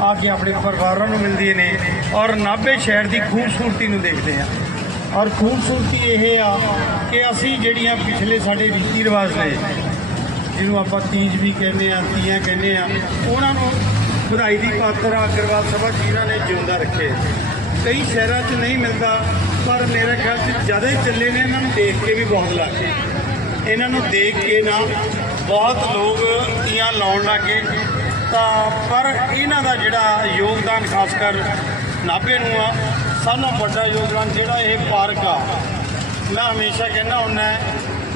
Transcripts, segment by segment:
ਆ ਕੇ ਆਪਣੇ ਪਰਿਵਾਰਾਂ ਨੂੰ ਮਿਲਦੀਆਂ ਨੇ ਔਰ ਨਾਭੇ ਸ਼ਹਿਰ ਦੀ ਖੂਬਸੂਰਤੀ ਨੂੰ ਦੇਖਦੇ ਆ ਔਰ ਖੂਬਸੂਰਤੀ ਇਹ ਆ ਕਿ ਅਸੀਂ ਜਿਹੜੀਆਂ ਪਿਛਲੇ ਸਾਡੇ ਰੀਤੀ ਰਿਵਾਜ ਨੇ, ਜਿਹਨੂੰ ਆਪਾਂ ਤੀਜ ਵੀ ਕਹਿੰਦੇ ਆ ਤੀਆਂ ਕਹਿੰਦੇ ਆ ਉਹਨਾਂ ਨੂੰ ਵਧਾਈ ਦੀ ਪਾਤਰ ਆ, ਅਗਰਵਾਲ ਸਭਾ ਜਿਨ੍ਹਾਂ ਨੇ ਜਿਉਂਦਾ ਰੱਖੇ। ਕਈ ਸ਼ਹਿਰਾਂ 'ਚ ਨਹੀਂ ਮਿਲਦਾ, ਪਰ ਮੇਰੇ ਖਿਆਲ 'ਚ ਜ਼ਿਆਦਾ ਚੱਲੇ ਨੇ, ਇਹਨਾਂ ਨੂੰ ਦੇਖ ਕੇ ਵੀ ਬਹੁਤ ਲੱਗੇ ਇਹਨਾਂ ਨੂੰ ਦੇਖ ਕੇ ਨਾ ਬਹੁਤ ਲੋਕ ਤੀਆਂ ਲਾਉਣ ਲੱਗੇ ਤਾਂ ਪਰ ਇਹਨਾਂ ਦਾ ਜਿਹੜਾ ਯੋਗਦਾਨ ਖਾਸ ਕਰ ਨਾਭੇ ਨੂੰ ਆ, ਸਭ ਤੋਂ ਵੱਡਾ ਯੋਗਦਾਨ ਜਿਹੜਾ ਇਹ ਪਾਰਕ ਆ, ਮੈਂ ਹਮੇਸ਼ਾ ਕਹਿੰਦਾ ਹੁੰਦਾ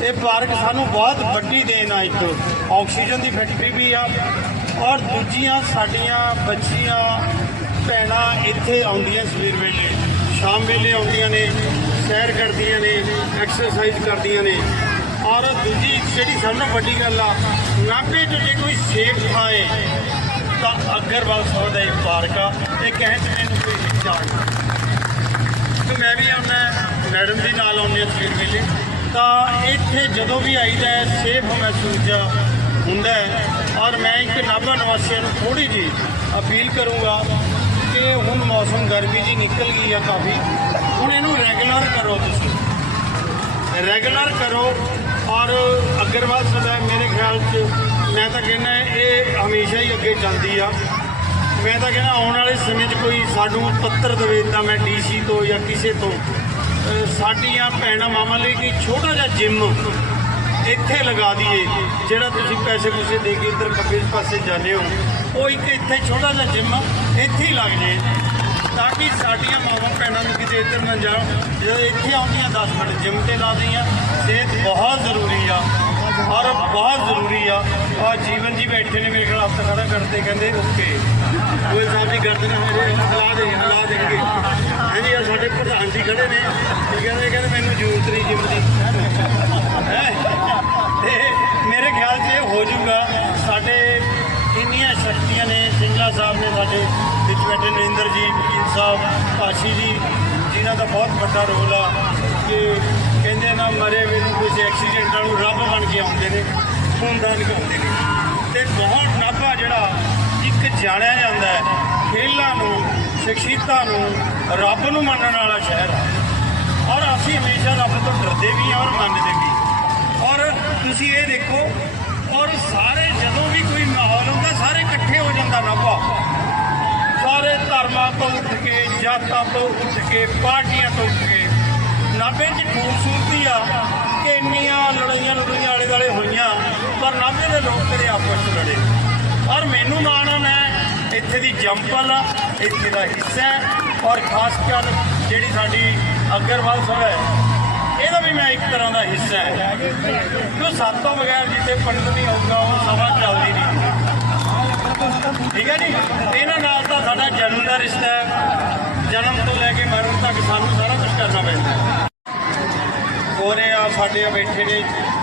ਇਹ ਪਾਰਕ ਸਾਨੂੰ ਬਹੁਤ ਵੱਡੀ ਦੇਣ ਆ ਇੱਕ ਆਕਸੀਜਨ ਦੀ ਫੈਕਟਰੀ ਵੀ ਆ ਔਰ ਦੂਜੀਆਂ ਸਾਡੀਆਂ ਬੱਚੀਆਂ, ਭੈਣਾਂ ਇੱਥੇ ਆਉਂਦੀਆਂ ਸਵੇਰ ਵੇਲੇ, ਸ਼ਾਮ ਵੇਲੇ ਆਉਂਦੀਆਂ ਨੇ, ਸੈਰ ਕਰਦੀਆਂ ਨੇ ਐਕਸਰਸਾਈਜ਼ ਕਰਦੀਆਂ ਨੇ। ਔਰ ਦੂਜੀ ਜਿਹੜੀ ਸਭ ਤੋਂ ਵੱਡੀ ਗੱਲ ਆ, ਨਾਭੇ 'ਚ ਜੇ ਕੋਈ ਸੇਫ ਆਏ ਤਾਂ ਅਗਰਵਾਲ ਸਾਹਿਬ ਦਾ ਇਹ ਪਾਰਕ ਆ। ਇਹ ਕਹਿਣ 'ਚ ਮੈਨੂੰ ਕੋਈ ਹਿਚਾੜ ਤੇ ਮੈਂ ਵੀ ਆਉਣਾ ਮੈਡਮ ਦੇ ਨਾਲ ਆਉਂਦੀ ਹਾਂ ਸਵੇਰ ਵੇਲੇ। ਤਾਂ ਇੱਥੇ ਜਦੋਂ ਵੀ ਆਈਦਾ ਹੈ ਸੇਫ ਮਹਿਸੂਸ ਹੁੰਦਾ ਹੈ, ਔਰ ਮੈਂ ਇੱਕ ਨਾਭਾ ਨਿਵਾਸੀਆਂ ਨੂੰ ਥੋੜੀ ਜੀ ਅਪੀਲ ਕਰੂੰਗਾ ਕਿ ਹੁਣ ਮੌਸਮ ਗਰਮੀ ਜੀ ਨਿਕਲ ਗਈ ਆ ਕਾਫੀ, ਹੁਣ ਇਹਨੂੰ ਰੈਗੂਲਰ ਕਰੋ ਤੁਸੀਂ। ਰੈਗੂਲਰ ਕਰੋ ਔਰ ਅਗਰਵਾਲ ਸਦਾ ਮੇਰੇ ਖਿਆਲ 'ਚ ਮੈਂ ਤਾਂ ਕਹਿੰਦਾ ਇਹ ਹਮੇਸ਼ਾ ਹੀ ਅੱਗੇ ਚੱਲਦੀ ਆ। ਮੈਂ ਤਾਂ ਕਹਿੰਦਾ ਆਉਣ ਵਾਲੇ ਸਮੇਂ 'ਚ ਕੋਈ ਸਾਨੂੰ ਪੱਤਰ ਦੇਵੇ, ਤਾਂ ਮੈਂ ਡੀਸੀ ਤੋਂ ਜਾਂ ਕਿਸੇ ਤੋਂ। ਸਾਡੀਆਂ ਭੈਣਾਂ ਮਾਵਾਂ ਲਈ ਕੋਈ ਛੋਟਾ ਜਿਹਾ ਜਿਮ ਇੱਥੇ ਲਗਾ ਦਈਏ, ਜਿਹੜਾ ਤੁਸੀਂ ਪੈਸੇ ਪੂਸੇ ਦੇ ਕੇ ਇੱਧਰ ਖੱਬੇ ਪਾਸੇ ਜਾਂਦੇ ਹੋ। ਉਹ ਇੱਕ ਇੱਥੇ ਛੋਟਾ ਜਿਹਾ ਜਿਮ ਇੱਥੇ ਹੀ ਲੱਗ ਜੇ ਤਾਂ ਕਿ ਸਾਡੀਆਂ ਮਾਵਾਂ ਭੈਣਾਂ ਨੂੰ ਕਿਤੇ ਨਾ ਜਾਣ ਜਦੋਂ ਇੱਥੇ ਆਉਂਦੀਆਂ 10 ਮਿੰਟ ਜਿਮ ਤੇ ਲਾਦੀਆਂ ਸਿਹਤ ਬਹੁਤ ਜ਼ਰੂਰੀ ਆ। ਔਰ ਬਹੁਤ ਜ਼ਰੂਰੀ ਆ। ਔਰ ਜੀਵਨ ਜੀ ਬੈਠੇ ਨੇ, ਮੇਰੇ ਖਿਆਲ ਹੱਥ ਖੜਾ ਕਰਦੇ, ਕਹਿੰਦੇ, ਓਕੇ। ਕੋਈ ਸਾਹਿਬ ਜੀ ਕਰਦੇ ਨੇ ਮੇਰੇ ਹਲਾ ਦੇ, ਲਾ ਦੇਣਗੇ। ਹਾਂਜੀ ਆ ਸਾਡੇ ਪ੍ਰਧਾਨ ਜੀ ਖੜੇ ਨੇ। ਇਹ ਕਹਿੰਦੇ ਕਹਿੰਦੇ, ਮੈਨੂੰ ਜ਼ਰੂਰਤ ਨਹੀਂ ਜਿਮ ਦੀ। ਹੈਂ? ਤੇ ਮੇਰੇ ਖਿਆਲ 'ਚ ਇਹ ਹੋ ਜਾਊਗਾ, ਸਾਡੇ ਇੰਨੀਆਂ ਸ਼ਕਤੀਆਂ ਨੇ ਸਿੰਗਲਾ ਸਾਹਿਬ ਨੇ ਸਾਡੇ ਵਿੱਚ ਬੈਠੇ ਨਰਿੰਦਰ ਜੀ ਵਕੀਲ ਸਾਹਿਬ ਕਾਸ਼ੀ ਜੀ ਜਿਨ੍ਹਾਂ ਦਾ ਬਹੁਤ ਵੱਡਾ ਰੋਲ ਆ ਕਿ ਕਹਿੰਦੇ ਨਾ ਮਰੇ ਵੀ ਨੂੰ ਕਿਸੇ ਐਕਸੀਡੈਂਟਾਂ ਨੂੰ ਰੱਬ ਬਣ ਕੇ ਆਉਂਦੇ ਨੇ, ਖੂਨਦਾਨ ਕਰਦੇ ਨੇ। ਤੇ ਬਹੁਤ ਨਾਭਾ ਜਿਹੜਾ ਇੱਕ ਜਾਣਿਆ ਜਾਂਦਾ ਹੈ, ਖੇਲਾਂ ਨੂੰ, ਸ਼ਖਸੀਅਤਾਂ ਨੂੰ ਰੱਬ ਨੂੰ ਮੰਨਣ ਵਾਲਾ ਸ਼ਹਿਰ ਹੈ ਔਰ ਅਸੀਂ ਹਮੇਸ਼ਾ ਰੱਬ ਤੋਂ ਡਰਦੇ ਵੀ ਹਾਂ ਔਰ ਮੰਨਦੇ ਵੀ ਔਰ ਤੁਸੀਂ ਇਹ ਦੇਖੋ, ਔਰ ਸਾਰੇ ਜਦੋਂ ਵੀ ਕੋਈ ਮਾਹੌਲ ਹੁੰਦਾ, ਸਾਰੇ ਕੇ ਤੋਂ ਉੱਠ ਕੇ, ਪਾਰਟੀਆਂ ਤੋਂ ਉੱਠ ਕੇ। ਨਾਭੇ 'ਚ ਖੂਬਸੂਰਤੀ ਆ ਕਿ ਇੰਨੀਆਂ ਲੜਾਈਆਂ ਲੜਾਈਆਂ ਆਲੇ ਦੁਆਲੇ ਹੋਈਆਂ, ਪਰ ਨਾਭੇ ਦੇ ਲੋਕ ਕਦੇ ਆਪਸ 'ਚ ਲੜੇ। ਔਰ ਮੈਨੂੰ ਮਾਣ ਆ, ਮੈਂ ਇੱਥੇ ਦੀ ਜੰਪਲ ਆ, ਇੱਥੇ ਦਾ ਹਿੱਸਾ ਔਰ ਖਾਸ ਕਰ ਜਿਹੜੀ ਸਾਡੀ ਅਗਰਵਾਲ ਸਭਾ ਹੈ, ਇਹਦਾ ਵੀ ਮੈਂ ਇੱਕ ਤਰ੍ਹਾਂ ਦਾ ਹਿੱਸਾ ਹੈ। ਕਿਉਂ ਸੱਤ ਤੋਂ ਬਗੈਰ ਜਿੱਥੇ ਪੰਡਤ ਨਹੀਂ ਹੋਊਗਾ, ਉਹ ਸਭਾ ਚੱਲਦੀ ਨਹੀਂ। ਠੀਕ ਹੈ ਜੀ? ਇਹਨਾਂ ਨਾਲ ਤਾਂ ਸਾਡਾ ਜਨਮ ਦਾ ਰਿਸ਼ਤਾ ਹੈ। ਜਨਮ ਤੋਂ ਲੈ ਕੇ ਮਰਨ ਤੱਕ ਸਾਨੂੰ ਸਾਰਾ ਕੁਝ ਕਰਨਾ ਪੈਂਦਾ ਹੈ। ਕੋਰੇ ਆ, ਸਾਡੇ ਆ ਬੈਠੇ ਨੇ,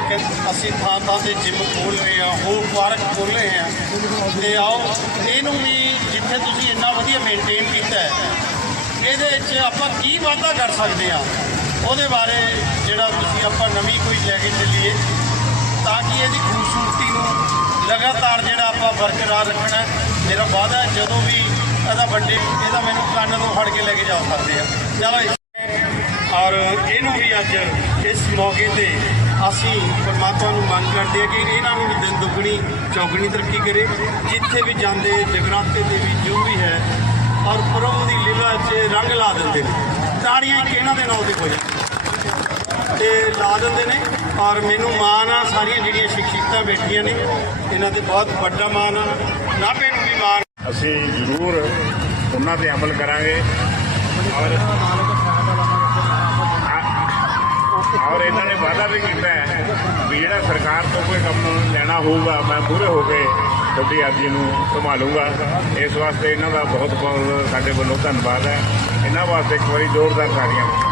ਕਿ ਅਸੀਂ ਥਾਂ ਥਾਂ ਤੇ ਜਿਮ ਖੋਲ ਰਹੇ ਆ, ਹੋਰ ਪਾਰਕ ਖੋਲ ਰਹੇ ਆ। ਤੇ ਆਓ, ਇਹਨੂੰ ਵੀ ਜਿੱਥੇ ਤੁਸੀਂ ਇੰਨਾ ਵਧੀਆ ਮੇਨਟੇਨ ਕੀਤਾ ਹੈ, ਇਹਦੇ ਵਿੱਚ ਆਪਾਂ ਕੀ ਵਾਧਾ ਕਰ ਸਕਦੇ ਆ? ਉਹਦੇ ਬਾਰੇ ਜਿਹੜਾ ਤੁਸੀਂ ਆਪਾਂ ਨਵੀਂ ਕੋਈ ਲੈ ਕੇ ਚੱਲੀਏ, ਤਾਂ ਕਿ ਇਹਦੀ ਖੂਬਸੂਰਤੀ ਨੂੰ ਲਗਾਤਾਰ ਜਿਹੜਾ ਆਪਾਂ ਬਰਕਰਾਰ ਰੱਖਣਾ ਮੇਰਾ ਵਾਅਦਾ ਹੈ, ਜਦੋਂ ਵੀ ਇਹਦਾ ਵੱਡੇ ਇਹਦਾ ਮੈਨੂੰ ਕੰਨ ਤੋਂ ਫੜ ਕੇ ਲੈ ਕੇ ਜਾ ਸਕਦੇ ਆ। ਚਲੋ ਔਰ ਇਹਨੂੰ ਵੀ ਅੱਜ ਇਸ ਮੌਕੇ ਤੇ ਅਸੀਂ ਪਰਮਾਤਮਾ ਨੂੰ ਮੰਗ ਕਰਦੇ ਹਾਂ ਕਿ ਇਹਨਾਂ ਨੂੰ ਵੀ ਦਿਨ ਦੁੱਗਣੀ, ਚੌਗਣੀ ਤਰੱਕੀ ਕਰੇ। ਜਿੱਥੇ ਵੀ ਜਾਂਦੇ, ਜਗਰਾਤੇ ਦੇ ਵੀ ਜੋ ਵੀ ਹੈ, ਔਰ ਪ੍ਰਭੂ ਦੀ ਲੀਲਾ 'ਚ ਰੰਗ ਲਾ ਦਿੰਦੇ ਨੇ। ਤਾੜੀਆਂ ਇਹਨਾਂ ਦੇ ਨਾਂ ਤੇ ਹੋ ਜਾਂਦੀਆਂ ਤੇ ਲਾ ਦਿੰਦੇ ਨੇ। ਔਰ ਮੈਨੂੰ ਮਾਣ ਆ, ਸਾਰੀਆਂ ਜਿਹੜੀਆਂ ਸ਼ਖਸੀਅਤਾਂ ਬੈਠੀਆਂ ਨੇ, ਇਹਨਾਂ ਤੇ ਬਹੁਤ ਵੱਡਾ ਮਾਣ ਆ। ਨਾਭੇ ਨੂੰ ਵੀ ਮਾਣ ਅਸੀਂ ਜ਼ਰੂਰ ਉਹਨਾਂ ਤੇ ਅਮਲ ਕਰਾਂਗੇ। ਔਰ ਔਰ ਇਹਨਾਂ ਨੇ ਵਾਅਦਾ ਵੀ ਕੀਤਾ ਹੈ ਵੀ ਜਿਹੜਾ ਸਰਕਾਰ ਤੋਂ ਕੋਈ ਕੰਮ ਲੈਣਾ ਹੋਊਗਾ, ਮੈਂ ਪੂਰੇ ਹੋ ਕੇ ਤੁਹਾਡੀ ਅਰਜ਼ੀ ਨੂੰ ਸੰਭਾਲੂਗਾ। ਇਸ ਵਾਸਤੇ ਇਹਨਾਂ ਦਾ ਬਹੁਤ ਬਹੁਤ ਸਾਡੇ ਵੱਲੋਂ ਧੰਨਵਾਦ ਹੈ। ਇਹਨਾਂ ਵਾਸਤੇ ਇੱਕ ਵਾਰੀ ਜ਼ੋਰਦਾਰ ਤਾੜੀਆਂ